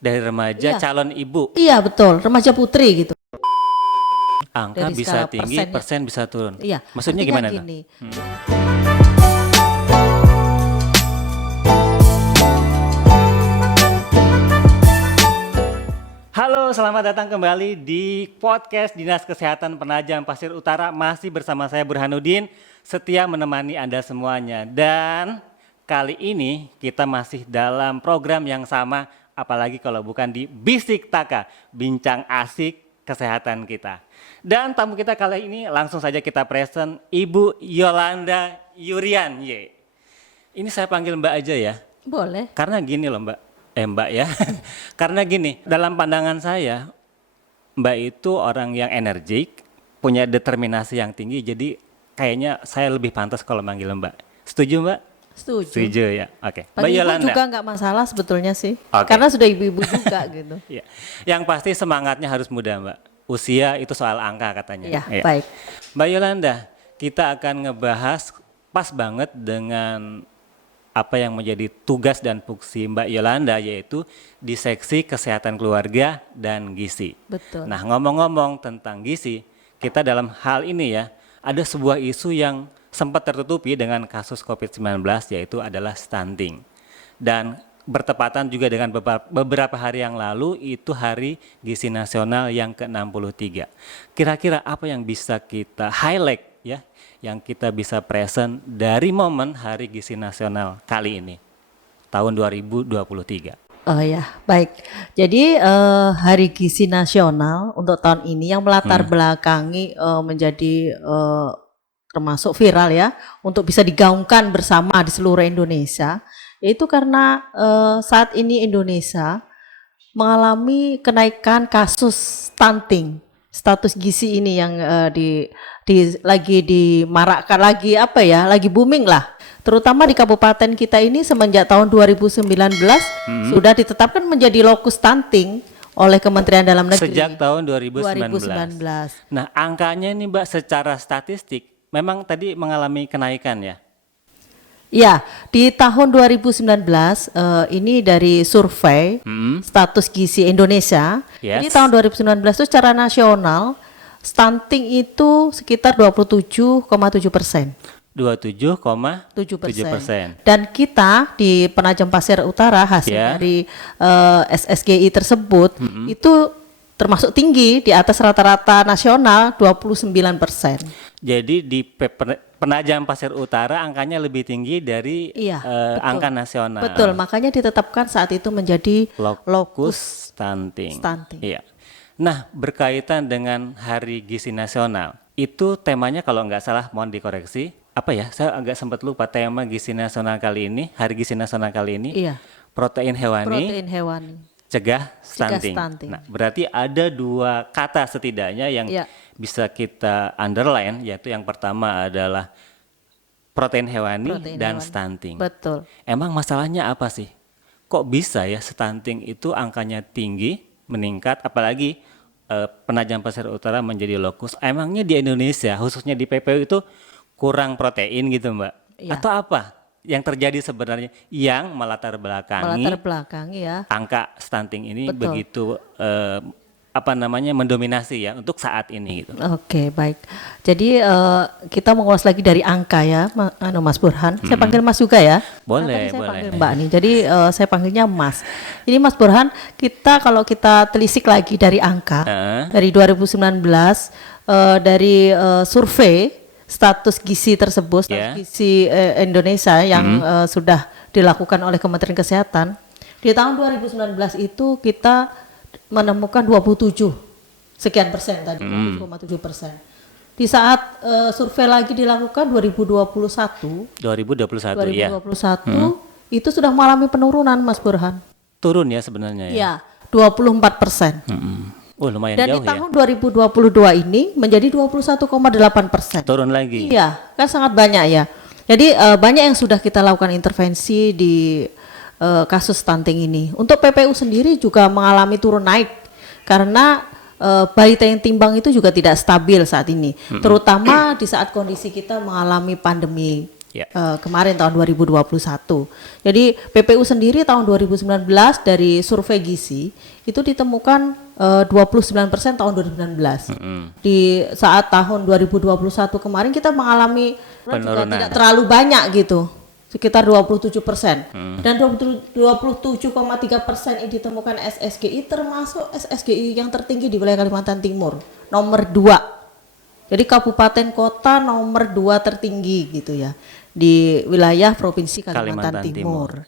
Dari remaja Iya. calon ibu, Iya betul, remaja putri gitu. angka Dari bisa skala tinggi, persennya. persen bisa turun. Iya. Maksudnya Artinya gimana tuh? gini. Halo, selamat datang kembali di podcast Dinas Kesehatan Penajam Pasir Utara. Masih bersama saya Burhanuddin, setia menemani Anda semuanya. Dan kali ini kita masih dalam program yang sama, apalagi kalau bukan di Bisik Taka, bincang asik kesehatan kita. Dan tamu kita kali ini langsung saja kita present Ibu Yolanda Yurian. Ini saya panggil Mbak aja ya. Boleh. Karena gini loh Mbak ya. Karena gini, dalam pandangan saya Mbak itu orang yang energik, punya determinasi yang tinggi, jadi kayaknya saya lebih pantas kalau manggil Mbak. Setuju Mbak? Setuju. Setuju ya. Oke. Mbak Panggil ibu Yolanda. juga nggak masalah sebetulnya sih. Oke. Karena sudah ibu-ibu juga gitu. Iya. Yang pasti semangatnya harus muda Mbak. Usia itu soal angka katanya. Iya, baik. Mbak Yolanda, kita akan ngebahas pas banget dengan apa yang menjadi tugas dan fungsi Mbak Yolanda, yaitu di seksi kesehatan keluarga dan gizi. Betul. Nah, ngomong-ngomong tentang gizi, kita dalam hal ini ya, ada sebuah isu yang sempat tertutupi dengan kasus COVID-19, yaitu adalah stunting. Dan bertepatan juga dengan beberapa hari yang lalu, itu Hari Gizi Nasional yang ke-63. Kira-kira apa yang bisa kita highlight ya, yang kita bisa present dari momen Hari Gizi Nasional kali ini, tahun 2023. Oh ya, baik. Jadi Hari Gizi Nasional untuk tahun ini yang melatar belakangi menjadi termasuk viral ya, untuk bisa digaungkan bersama di seluruh Indonesia, yaitu karena saat ini Indonesia mengalami kenaikan kasus stunting. Status gizi ini yang lagi dimarakkan, lagi apa ya, lagi booming lah. Terutama di kabupaten kita ini semenjak tahun 2019 sudah ditetapkan menjadi lokus stunting oleh Kementerian Dalam Negeri. Sejak tahun 2019. 2019. Nah, angkanya ini Mbak secara statistik memang tadi mengalami kenaikan ya? Ya, di tahun 2019 ini dari survei status gizi Indonesia. Yes. Jadi tahun 2019 itu secara nasional stunting itu sekitar 27,7%. 27,7%. Dan kita di Penajam Pasir Utara hasil dari SSGI tersebut itu termasuk tinggi di atas rata-rata nasional 29%. Jadi di Penajam Pasir Utara angkanya lebih tinggi dari angka nasional. Betul, makanya ditetapkan saat itu menjadi lokus stunting. Iya. Nah, berkaitan dengan Hari Gizi Nasional, itu temanya kalau nggak salah, mohon dikoreksi, apa ya? Saya agak sempat lupa tema Gizi Nasional kali ini, Hari Gizi Nasional kali ini. Iya. Protein hewani. Cegah stunting. Nah, berarti ada dua kata setidaknya yang bisa kita underline, yaitu yang pertama adalah protein hewani dan stunting. Betul. Emang masalahnya apa sih? Kok bisa ya stunting itu angkanya tinggi, meningkat, apalagi Penajam Pasir Utara menjadi lokus. Emangnya di Indonesia, khususnya di PPU itu kurang protein gitu Mbak? Iya. Atau apa yang terjadi sebenarnya yang melatar belakangi ya angka stunting ini? Betul. Begitu mendominasi ya untuk saat ini gitu. Oke, baik. Jadi kita mengulas lagi dari angka ya, Mas Burhan. Saya panggil Mas juga ya. Boleh, saya boleh. panggil Mbak nih. Jadi saya panggilnya Mas. Jadi Mas Burhan, kalau kita telisik lagi dari angka dari 2019 dari survei status gizi tersebut, status gizi Indonesia yang sudah dilakukan oleh Kementerian Kesehatan. Di tahun 2019 itu kita menemukan 27 sekian persen tadi, 27,7%. Di saat survei lagi dilakukan 2021 itu sudah mengalami penurunan Mas Burhan. Turun ya sebenarnya ya? Ya, 24%. Lumayan Dan jauh di tahun 2022 ini menjadi 21,8%. Turun lagi? Iya, kan sangat banyak ya. Jadi banyak yang sudah kita lakukan intervensi di kasus stunting ini. Untuk PPU sendiri juga mengalami turun naik karena balita yang timbang itu juga tidak stabil saat ini, terutama di saat kondisi kita mengalami pandemi Ya. Kemarin tahun 2021. Jadi PPU sendiri tahun 2019 dari survei Gizi itu ditemukan 29% tahun 2019. Di saat tahun 2021 kemarin kita mengalami juga Penurunan. tidak terlalu banyak gitu, sekitar 27%. Dan 27,3% ini ditemukan SSGI, termasuk SSGI yang tertinggi di wilayah Kalimantan Timur, nomor 2. Jadi kabupaten kota nomor 2 tertinggi gitu ya di wilayah provinsi Kalimantan Timur.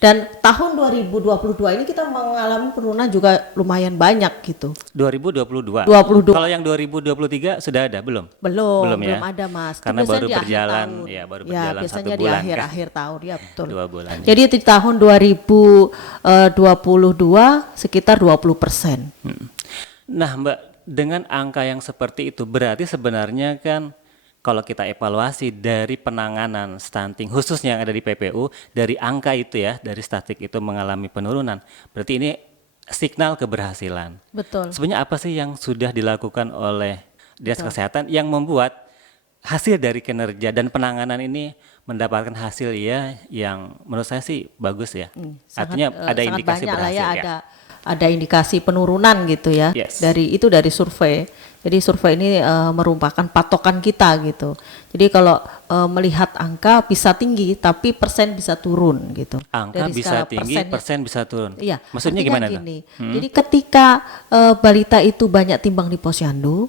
Dan tahun 2022 ini kita mengalami penurunan juga lumayan banyak gitu. 2022. 22. Kalau yang 2023 sudah ada belum? Belum ya? ada Mas. Itu Karena biasanya baru di akhir berjalan, tahun. ya baru Ya, berjalan biasanya 1 di bulan. akhir tahun ya betul. 2 bulan. Ya. Jadi di tahun 2022 sekitar 20%. Nah, Mbak, dengan angka yang seperti itu berarti sebenarnya kan kalau kita evaluasi dari penanganan stunting khususnya yang ada di PPU, dari angka itu ya, dari statistik itu mengalami penurunan, berarti ini signal keberhasilan. Betul. Sebenarnya apa sih yang sudah dilakukan oleh Dinas Kesehatan yang membuat hasil dari kinerja dan penanganan ini mendapatkan hasil ya yang menurut saya sih bagus ya. Artinya ada Sangat indikasi banyak lah berhasil ya, ada indikasi penurunan gitu ya. Yes. Dari survei. Jadi survei ini merupakan patokan kita gitu. Jadi kalau melihat angka bisa tinggi tapi persen bisa turun gitu. Angka Dari bisa skala tinggi, persennya. persen bisa turun. Iya. Maksudnya artinya gimana tuh? gini, jadi ketika balita itu banyak timbang di posyandu,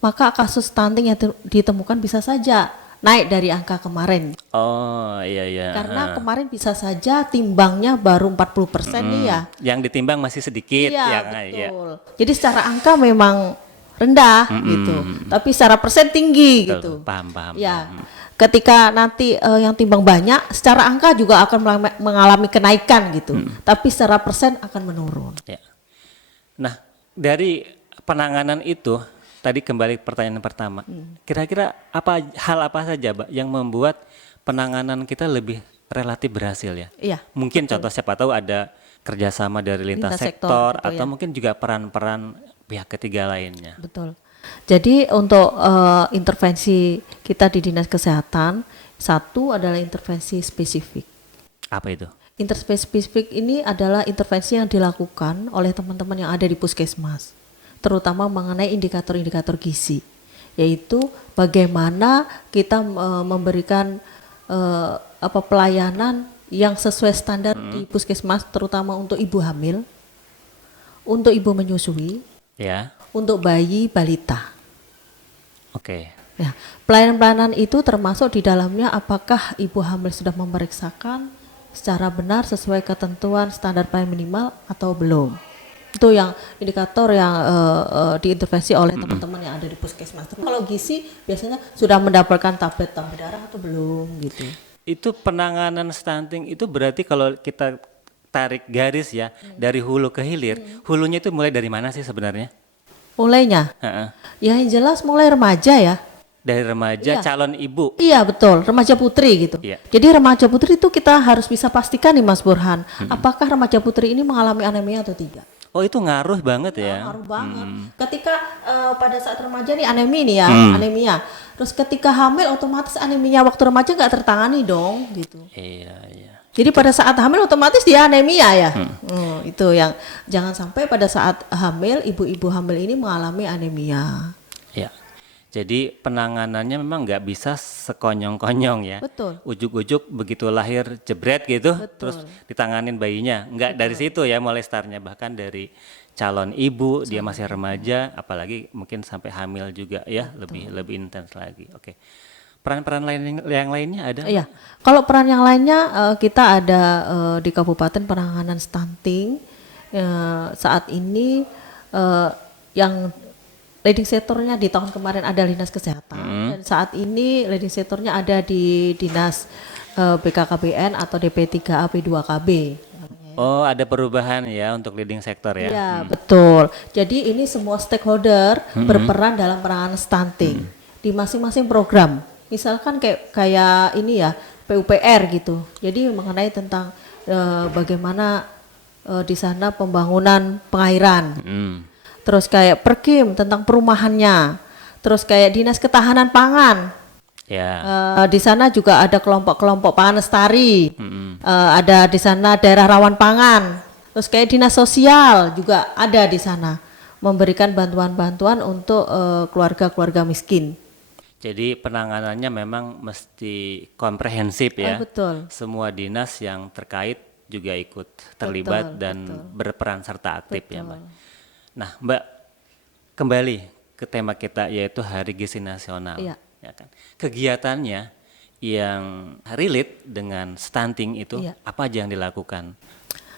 maka kasus stunting yang ditemukan bisa saja naik dari angka kemarin. Oh iya iya. Karena kemarin bisa saja timbangnya baru 40% nih ya. Yang ditimbang masih sedikit Iya, ya. betul. Jadi secara angka memang rendah gitu, tapi secara persen tinggi Betul, gitu. paham. Ya, ketika nanti yang timbang banyak, secara angka juga akan mengalami kenaikan gitu, tapi secara persen akan menurun. Ya. Nah, dari penanganan itu tadi kembali ke pertanyaan pertama. Kira-kira hal apa saja, Mbak, yang membuat penanganan kita lebih relatif berhasil ya? Iya. Mungkin contoh siapa tahu ada kerjasama dari lintas Lintas sektor, sektor betul atau ya. mungkin juga peran-peran pihak ketiga lainnya. Betul. Jadi untuk intervensi kita di Dinas Kesehatan, satu adalah intervensi spesifik. Apa itu? Intervensi spesifik ini adalah intervensi yang dilakukan oleh teman-teman yang ada di puskesmas, terutama mengenai indikator-indikator gizi, yaitu bagaimana kita memberikan pelayanan yang sesuai standar di puskesmas, terutama untuk ibu hamil, untuk ibu menyusui, Ya. untuk bayi balita. Oke. Ya, pelayanan-pelayanan itu termasuk di dalamnya apakah ibu hamil sudah memeriksakan secara benar sesuai ketentuan standar pelayanan minimal atau belum. Itu yang indikator yang diintervensi oleh teman-teman yang ada di puskesmas. Kalau gizi biasanya sudah mendapatkan tablet tambah darah atau belum gitu. Itu penanganan stunting itu berarti kalau kita tarik garis ya dari hulu ke hilir, hulunya itu mulai dari mana sih sebenarnya? Mulainya, Heeh. ya yang jelas mulai remaja ya. Dari remaja Iya. calon ibu. Iya betul, remaja putri gitu. Iya. Jadi remaja putri itu kita harus bisa pastikan nih Mas Burhan, apakah remaja putri ini mengalami anemia atau tidak. Oh itu ngaruh banget ya. Ngaruh banget. Ketika pada saat remaja nih anemia nih ya, anemia. Terus ketika hamil otomatis anemia waktu remaja nggak tertangani dong gitu. Iya iya. Jadi pada saat hamil otomatis dia anemia ya. Itu yang jangan sampai pada saat hamil ibu-ibu hamil ini mengalami anemia. Ya. Jadi penanganannya memang nggak bisa sekonyong-konyong ya. Betul. Ujuk-ujuk begitu lahir jebret gitu, Betul. terus ditanganin bayinya. Nggak dari situ ya mulai startnya, bahkan dari calon ibu dia masih remaja, apalagi mungkin sampai hamil juga ya, lebih intens lagi. Oke. Peran-peran lain yang lainnya ada? Iya. Kalau peran yang lainnya kita ada di Kabupaten penanganan stunting saat ini yang leading sektornya di tahun kemarin ada Dinas Kesehatan dan saat ini leading sektornya ada di Dinas BKKBN atau DP3A P2KB. Oh, ada perubahan ya untuk leading sektor ya. Iya, betul. Jadi ini semua stakeholder berperan dalam penanganan stunting di masing-masing program. Misalkan kayak ini ya, PUPR gitu. Jadi mengenai tentang bagaimana di sana pembangunan pengairan. Terus kayak Perkim tentang perumahannya. Terus kayak Dinas Ketahanan Pangan. Ya. Di sana juga ada kelompok-kelompok pangan lestari. Mm-mm. Ada di sana daerah rawan pangan. Terus kayak dinas sosial juga ada di sana memberikan bantuan-bantuan untuk keluarga-keluarga miskin. Jadi penanganannya memang mesti komprehensif ya. Betul. Semua dinas yang terkait juga ikut terlibat dan berperan serta aktif ya Mbak. Nah Mbak, kembali ke tema kita yaitu Hari Gizi Nasional. Iya. Ya kan? Kegiatannya yang relate dengan stunting itu Iya. apa aja yang dilakukan?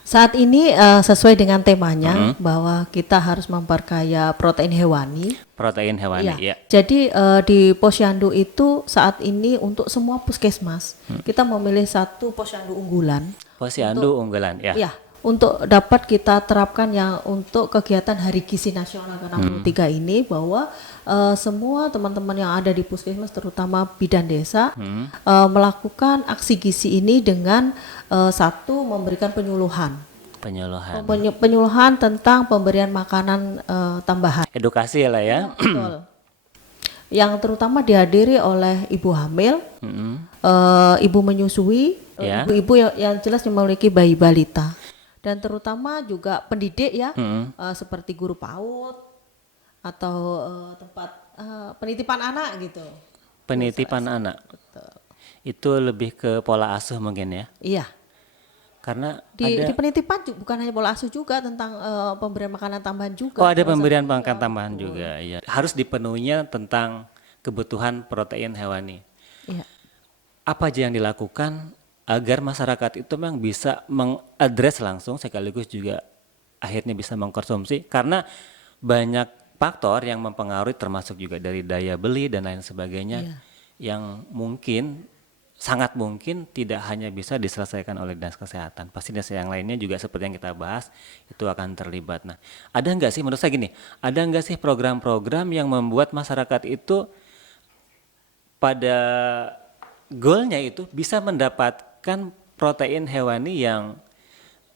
Saat ini sesuai dengan temanya bahwa kita harus memperkaya protein hewani. Protein hewani, Iya. ya. Jadi di Posyandu itu saat ini untuk semua puskesmas kita memilih satu Posyandu unggulan. Posyandu unggulan, ya. Ya, untuk dapat kita terapkan yang untuk kegiatan Hari Gizi Nasional ke-63 ini bahwa semua teman-teman yang ada di puskesmas terutama bidan desa melakukan aksi gizi ini dengan satu memberikan penyuluhan. Penyuluhan tentang pemberian makanan tambahan. Edukasi lah ya. Betul. Yang terutama dihadiri oleh ibu hamil, ibu menyusui, ibu-ibu yang jelas memiliki bayi balita, dan terutama juga pendidik ya, seperti guru PAUD atau tempat penitipan anak gitu. Penitipan anak. Betul. Itu lebih ke pola asuh mungkin ya. Iya. Karena Di penitipan bukan hanya pola asuh juga tentang pemberian makanan tambahan juga. Oh ada pemberian makanan tambahan juga, ya. Harus dipenuhinya tentang kebutuhan protein hewani. Iya. Apa aja yang dilakukan agar masyarakat itu memang bisa mengadres langsung sekaligus juga akhirnya bisa mengkonsumsi, karena banyak faktor yang mempengaruhi termasuk juga dari daya beli dan lain sebagainya yang mungkin sangat mungkin tidak hanya bisa diselesaikan oleh dinas kesehatan. Pasti dinas yang lainnya juga seperti yang kita bahas itu akan terlibat. Nah, ada nggak sih menurut saya gini, ada nggak sih program-program yang membuat masyarakat itu pada goalnya itu bisa mendapatkan protein hewani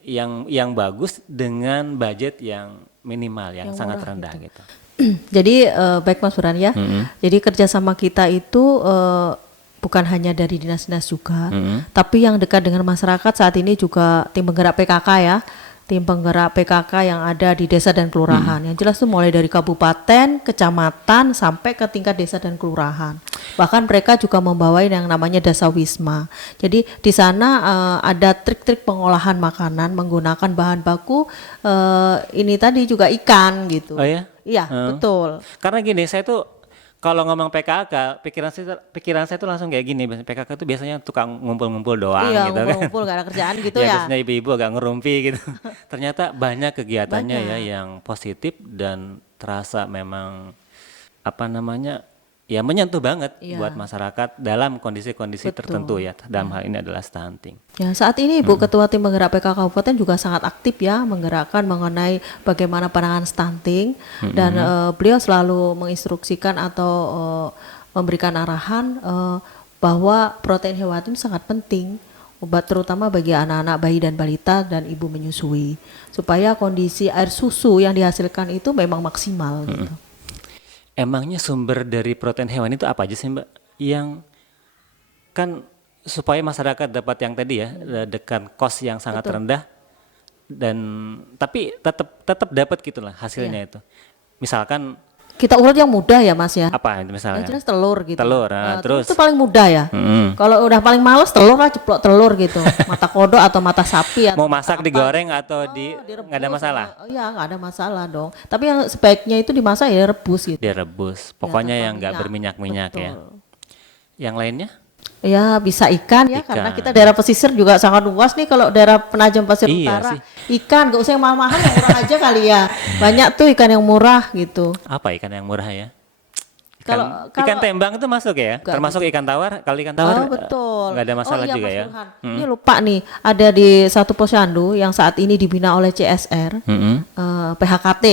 yang bagus dengan budget yang minimal, yang sangat rendah gitu. Jadi baik Mas Burhan ya. Jadi kerjasama kita itu bukan hanya dari dinas-dinas juga, tapi yang dekat dengan masyarakat saat ini juga tim penggerak PKK ya, tim penggerak PKK yang ada di desa dan kelurahan. Yang jelas tuh mulai dari kabupaten, kecamatan sampai ke tingkat desa dan kelurahan. Bahkan mereka juga membawa yang namanya dasawisma. Jadi di sana ada trik-trik pengolahan makanan menggunakan bahan baku ini tadi juga ikan gitu. Oh ya? Iya, betul. Karena gini, saya tuh kalau ngomong PKK, pikiran saya tuh langsung kayak gini. PKK tuh biasanya tukang ngumpul-ngumpul doang Iya, gitu kan. ngumpul-ngumpul gak ada kerjaan gitu ya. ya. Biasanya ibu-ibu agak ngerumpi gitu. Ternyata banyak kegiatannya ya yang positif dan terasa memang ya menyentuh banget buat masyarakat dalam kondisi-kondisi tertentu ya. Dalam hal ini adalah stunting. Ya, saat ini Ibu Ketua Tim Penggerak PKK Kabupaten juga sangat aktif ya menggerakkan mengenai bagaimana penanganan stunting dan beliau selalu menginstruksikan atau memberikan arahan bahwa protein hewani itu sangat penting terutama bagi anak-anak bayi dan balita dan ibu menyusui supaya kondisi air susu yang dihasilkan itu memang maksimal gitu. Emangnya sumber dari protein hewani itu apa aja sih Mbak? Yang kan supaya masyarakat dapat yang tadi ya, dekat kos yang sangat rendah dan tapi tetap dapat gitulah hasilnya itu. Misalkan kita urut yang mudah ya Mas ya. Apa itu misalnya? Yang jelas telur gitu. Telur, terus itu paling mudah ya. Kalau udah paling males telur lah, ceplok telur gitu. Mata kodok atau mata sapi. Atau mau masak digoreng atau nggak ada masalah? Iya nggak ada masalah dong. Tapi yang sebaiknya itu dimasak ya rebus gitu. Direbus. Pokoknya yang nggak berminyak-minyak ya. Yang lainnya? Ya bisa ikan ya, karena kita daerah pesisir juga sangat luas nih. Kalau daerah Penajam Pasir Utara, ikan gak usah yang mahal-mahal, yang murah aja kali ya. Banyak tuh ikan yang murah gitu. Apa ikan yang murah ya? Ikan tembang itu masuk ya? Termasuk ikan tawar? Kalau ikan tawar betul. Nggak ada masalah juga ya? Ini lupa nih, ada di satu posyandu yang saat ini dibina oleh CSR, PHKT.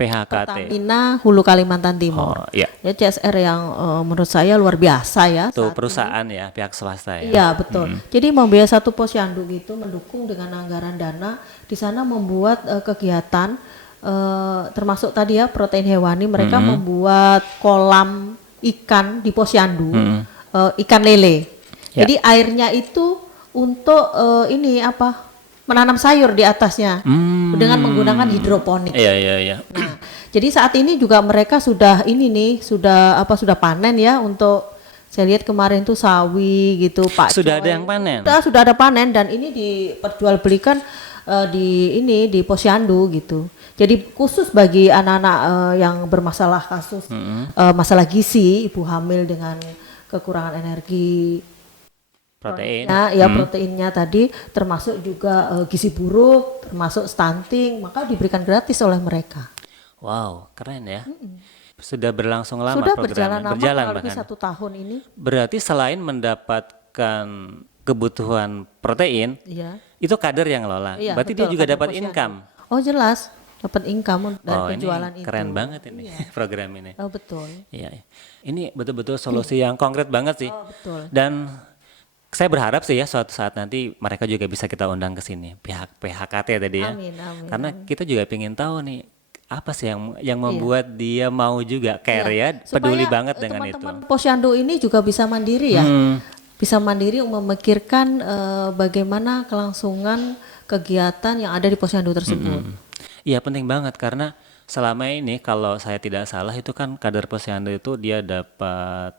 Pertamina Hulu Kalimantan Timur. Oh, iya. Ya CSR yang menurut saya luar biasa ya. Itu perusahaan ini. Ya, pihak swasta ya. Iya betul. Jadi membiayai satu posyandu gitu, mendukung dengan anggaran dana. Di sana membuat kegiatan termasuk tadi ya protein hewani. Mereka membuat kolam ikan di posyandu, ikan lele. Ya. Jadi airnya itu untuk ini apa? Menanam sayur di atasnya dengan menggunakan hidroponik. Iya. Nah, jadi saat ini juga mereka sudah ini nih, sudah panen ya untuk saya lihat kemarin tuh sawi gitu, Pak. Sudah ada yang panen? Sudah ada panen dan ini diperjualbelikan di posyandu gitu. Jadi khusus bagi anak-anak yang bermasalah kasus masalah gizi, ibu hamil dengan kekurangan energi, Protein. proteinnya tadi termasuk juga gizi buruk, termasuk stunting, maka diberikan gratis oleh mereka. Wow, keren ya. Sudah berlangsung lama Sudah programnya. berjalan lama, Berjalan kurang lebih bahkan. 1 tahun ini. Berarti selain mendapatkan kebutuhan protein, Iya. itu kader yang ngelola. Iya, Berarti betul, dia juga kader dapat posyandu. income. Oh jelas, dapat income dari Oh, penjualan ini itu. keren banget ini program ini. Oh betul. Iya. Ini betul-betul solusi yang konkret banget sih. Oh betul. Dan saya berharap sih ya suatu saat nanti mereka juga bisa kita undang ke sini, pihak PHKT tadi ya. Amin, amin. Karena kita juga pengen tahu nih apa sih yang membuat dia mau juga care ya, peduli Supaya, banget dengan itu. teman-teman posyandu ini juga bisa mandiri ya. Bisa mandiri memikirkan bagaimana kelangsungan kegiatan yang ada di posyandu tersebut. Iya penting banget karena selama ini kalau saya tidak salah itu kan kader posyandu itu dia dapat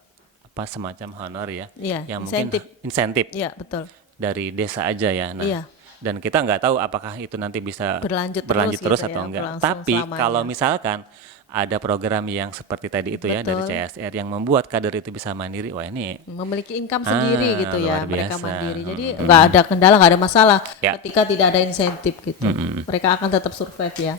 apa semacam honor ya, Iya, yang insentif. mungkin insentif Iya betul. dari desa aja ya. Nah, Iya. dan kita nggak tahu apakah itu nanti bisa Berlanjut terus gitu atau ya, enggak. berlangsung Tapi selamanya. kalau misalkan ada program yang seperti tadi itu ya dari Betul. CSR yang membuat kader itu bisa mandiri, wah ini Memiliki income sendiri gitu ya, luar mereka biasa. mandiri. Jadi nggak ada kendala, nggak ada masalah Ya. ketika tidak ada insentif gitu. Mereka akan tetap survive ya.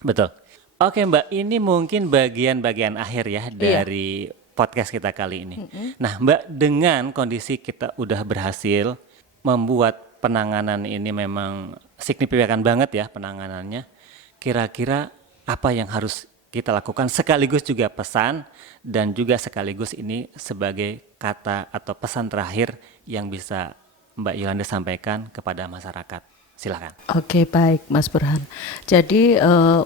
betul. Oke Mbak, ini mungkin bagian-bagian akhir ya Iya. dari podcast kita kali ini. Nah Mbak, dengan kondisi kita udah berhasil membuat penanganan ini memang signifikan banget ya penanganannya. Kira-kira apa yang harus kita lakukan sekaligus juga pesan dan juga sekaligus ini sebagai kata atau pesan terakhir yang bisa Mbak Yolanda sampaikan kepada masyarakat. Silakan. Oke baik Mas Burhan. Jadi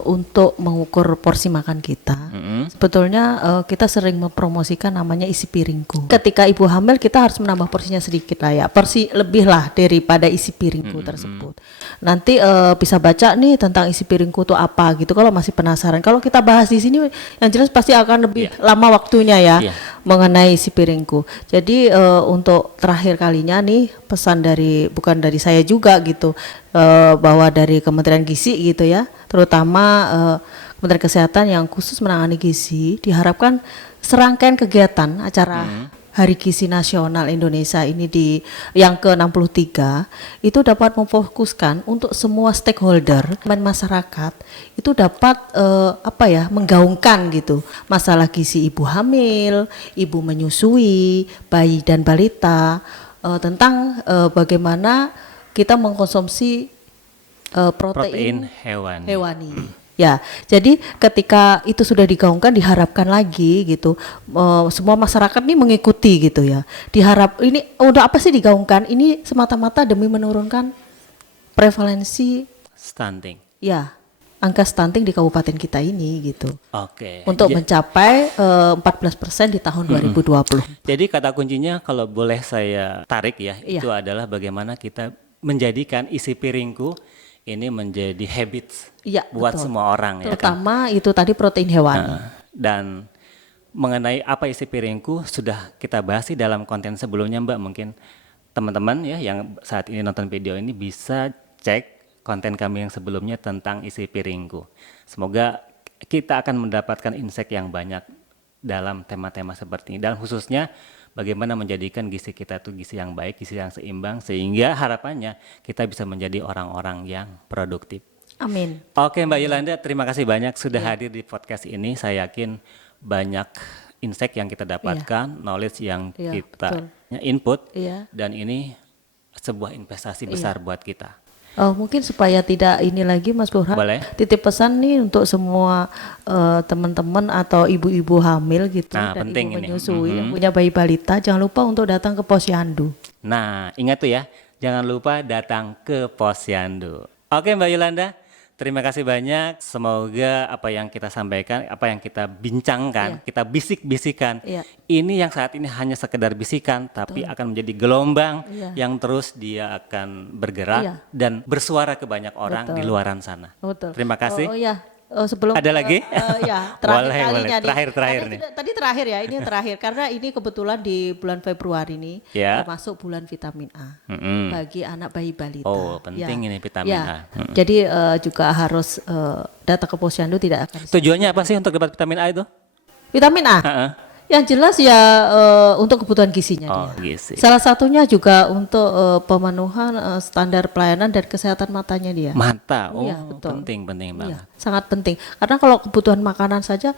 untuk mengukur porsi makan kita, sebetulnya kita sering mempromosikan namanya isi piringku. Ketika ibu hamil kita harus menambah porsinya sedikit lah ya, porsi lebih lah daripada isi piringku tersebut. Nanti bisa baca nih tentang isi piringku itu apa gitu. Kalau masih penasaran, kalau kita bahas di sini yang jelas pasti akan lebih lama waktunya ya mengenai isi piringku. Jadi untuk terakhir kalinya nih pesan bukan dari saya juga gitu. Bahwa dari Kementerian Gizi gitu ya, terutama Kementerian Kesehatan yang khusus menangani gizi, diharapkan serangkaian kegiatan acara Hari Gizi Nasional Indonesia ini yang ke-63 itu dapat memfokuskan untuk semua stakeholder masyarakat itu dapat menggaungkan gitu masalah gizi ibu hamil, ibu menyusui, bayi dan balita, tentang bagaimana kita mengkonsumsi protein hewani. Ya, jadi ketika itu sudah digaungkan diharapkan lagi gitu semua masyarakat ini mengikuti gitu ya. Ini udah apa sih digaungkan? Ini semata-mata demi menurunkan prevalensi Stunting. ya angka stunting di kabupaten kita ini gitu. Oke. Untuk mencapai 14% di tahun 2020. Jadi kata kuncinya kalau boleh saya tarik ya, Iya. itu adalah bagaimana kita menjadikan isi piringku ini menjadi habits Iya, buat betul. semua orang ya kan. Terutama itu tadi protein hewani. Dan mengenai apa isi piringku sudah kita bahas sih dalam konten sebelumnya Mbak. Mungkin teman-teman ya yang saat ini nonton video ini bisa cek konten kami yang sebelumnya tentang isi piringku. Semoga kita akan mendapatkan insight yang banyak dalam tema-tema seperti ini dan khususnya bagaimana menjadikan gizi kita itu gizi yang baik, gizi yang seimbang sehingga harapannya kita bisa menjadi orang-orang yang produktif. Amin. Oke Mbak Yolanda, terima kasih banyak sudah hadir di podcast ini. Saya yakin banyak insight yang kita dapatkan, knowledge yang Iya, kita input, Iya. dan ini sebuah investasi besar buat kita. Mungkin supaya tidak ini lagi Mas Burhan, Boleh. titip pesan nih untuk semua teman-teman atau ibu-ibu hamil gitu Nah, dan penting ibu ini. menyusui yang punya bayi balita, jangan lupa untuk datang ke posyandu. Nah, ingat tuh ya, jangan lupa datang ke posyandu. Oke Mbak Yolanda, Terima kasih banyak. Semoga apa yang kita sampaikan, apa yang kita bincangkan, kita bisik-bisikan, Iya. ini yang saat ini hanya sekedar bisikan, tapi akan menjadi gelombang Iya. yang terus dia akan bergerak Iya. dan bersuara ke banyak orang di luaran sana. Betul. Terima kasih. Oh iya. Sebelum Ada lagi? ya terakhir Boleh, kalinya boleh. nih. Terakhir Karena nih. tadi terakhir ya, ini yang terakhir karena ini kebetulan di bulan Februari ini Ya. termasuk bulan vitamin A Mm-mm. bagi anak bayi balita. Oh, penting ini vitamin A. Jadi juga harus data ke posyandu tidak akan Tujuannya apa sih untuk dapat vitamin A itu? vitamin A. Heeh. Yang jelas ya untuk kebutuhan gizinya Oh, dia. gizi. Salah satunya juga untuk pemenuhan standar pelayanan dan kesehatan matanya dia. Mata. Oh, Iya, betul. penting banget. Iya, sangat penting. Karena kalau kebutuhan makanan saja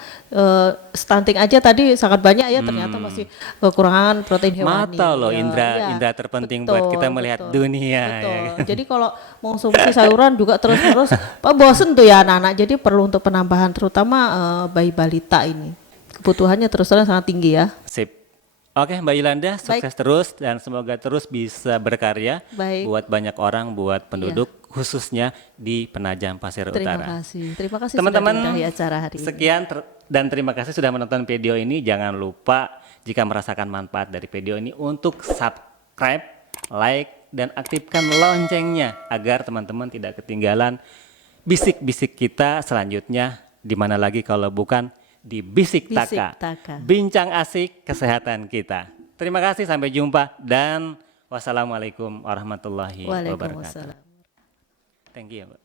stunting aja tadi sangat banyak ya ternyata masih kekurangan protein hewani. Mata loh, Ya, indera iya. indera terpenting buat kita melihat betul, dunia. betul. Ya kan? Jadi kalau mengonsumsi sayuran juga terus-terus bosen tuh ya anak-anak. Jadi perlu untuk penambahan terutama bayi balita ini. Kebutuhannya terus terang sangat tinggi ya. Sip. Oke, Mbak Yolanda, sukses terus dan semoga terus bisa berkarya Baik. buat banyak orang, buat penduduk khususnya di Penajam Pasir Terima Utara. kasih. Terima kasih Teman-teman, sudah diundang di acara hari ini. sekian dan terima kasih sudah menonton video ini. Jangan lupa jika merasakan manfaat dari video ini untuk subscribe, like, dan aktifkan loncengnya agar teman-teman tidak ketinggalan bisik-bisik kita selanjutnya di mana lagi kalau bukan di Bisik Bisik Taka, Taka. bincang asik kesehatan kita. Terima kasih, sampai jumpa dan wassalamualaikum warahmatullahi wabarakatuh. Waalaikumsalam. Thank you ya, Mbak.